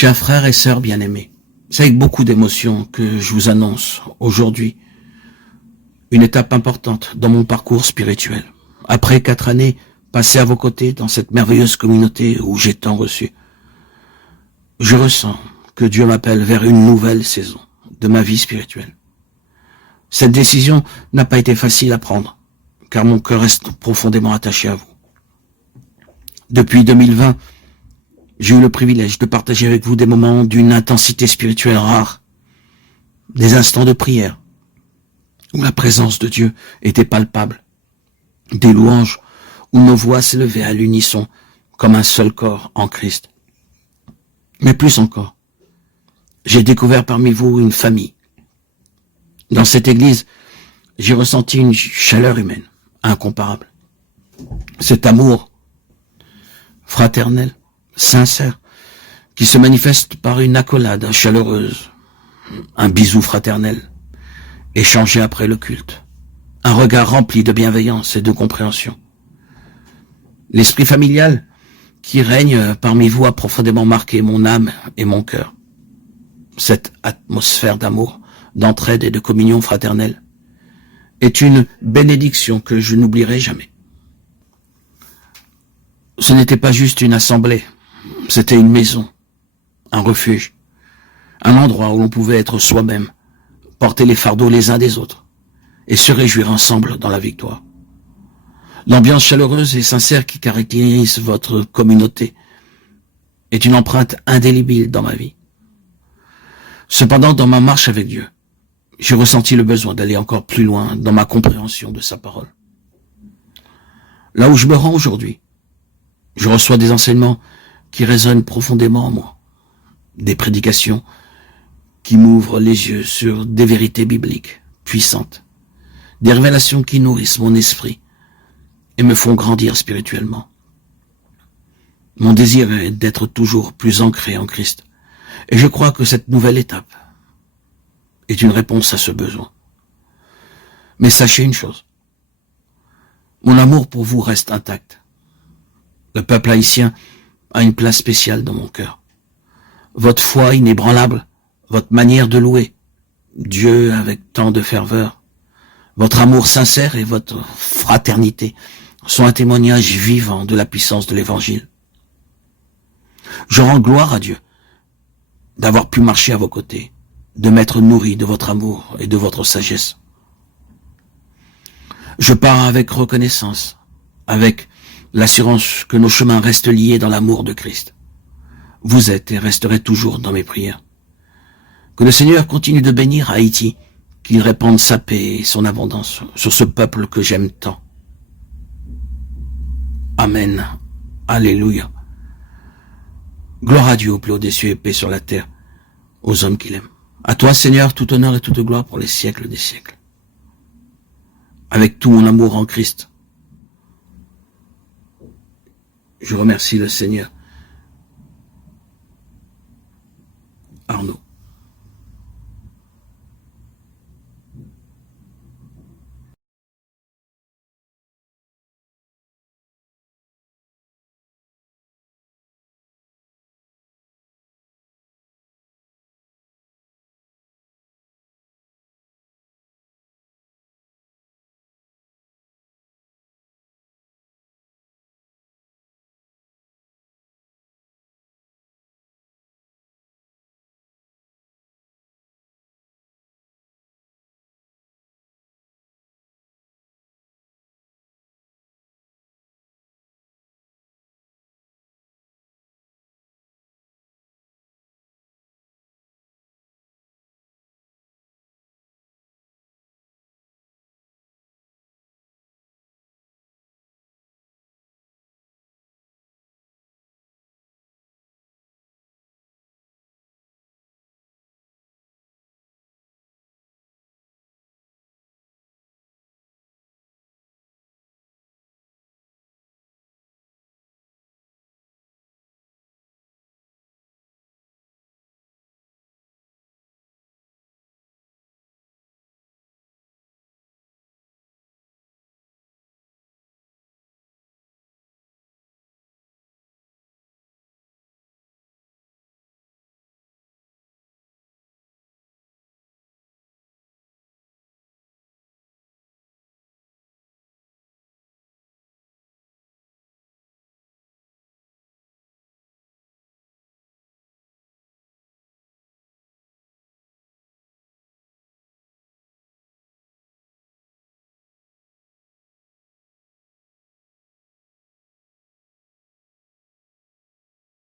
Chers frères et sœurs bien-aimés, c'est avec beaucoup d'émotion que je vous annonce aujourd'hui une étape importante dans mon parcours spirituel. Après 4 années passées à vos côtés dans cette merveilleuse communauté où j'ai tant reçu, je ressens que Dieu m'appelle vers une nouvelle saison de ma vie spirituelle. Cette décision n'a pas été facile à prendre, car mon cœur reste profondément attaché à vous. Depuis 2020, j'ai eu le privilège de partager avec vous des moments d'une intensité spirituelle rare, des instants de prière, où la présence de Dieu était palpable, des louanges où nos voix s'élevaient à l'unisson comme un seul corps en Christ. Mais plus encore, j'ai découvert parmi vous une famille. Dans cette église, j'ai ressenti une chaleur humaine incomparable. Cet amour fraternel, sincère, qui se manifeste par une accolade chaleureuse, un bisou fraternel, échangé après le culte, un regard rempli de bienveillance et de compréhension. L'esprit familial qui règne parmi vous a profondément marqué mon âme et mon cœur. Cette atmosphère d'amour, d'entraide et de communion fraternelle est une bénédiction que je n'oublierai jamais. Ce n'était pas juste une assemblée, c'était une maison, un refuge, un endroit où l'on pouvait être soi-même, porter les fardeaux les uns des autres et se réjouir ensemble dans la victoire. L'ambiance chaleureuse et sincère qui caractérise votre communauté est une empreinte indélébile dans ma vie. Cependant, dans ma marche avec Dieu, j'ai ressenti le besoin d'aller encore plus loin dans ma compréhension de sa parole. Là où je me rends aujourd'hui, je reçois des enseignements qui résonnent profondément en moi, des prédications qui m'ouvrent les yeux sur des vérités bibliques puissantes, des révélations qui nourrissent mon esprit et me font grandir spirituellement. Mon désir est d'être toujours plus ancré en Christ, et je crois que cette nouvelle étape est une réponse à ce besoin. Mais sachez une chose, mon amour pour vous reste intact. Le peuple haïtien a une place spéciale dans mon cœur. Votre foi inébranlable, votre manière de louer Dieu avec tant de ferveur, votre amour sincère et votre fraternité sont un témoignage vivant de la puissance de l'Évangile. Je rends gloire à Dieu d'avoir pu marcher à vos côtés, de m'être nourri de votre amour et de votre sagesse. Je pars avec reconnaissance, avec l'assurance que nos chemins restent liés dans l'amour de Christ. Vous êtes et resterez toujours dans mes prières. Que le Seigneur continue de bénir Haïti, qu'il répande sa paix et son abondance sur ce peuple que j'aime tant. Amen. Alléluia. Gloire à Dieu au plus haut des cieux et paix sur la terre, aux hommes qu'il aime. À toi, Seigneur, tout honneur et toute gloire pour les siècles des siècles. Avec tout mon amour en Christ, je remercie le Seigneur. Arnaud.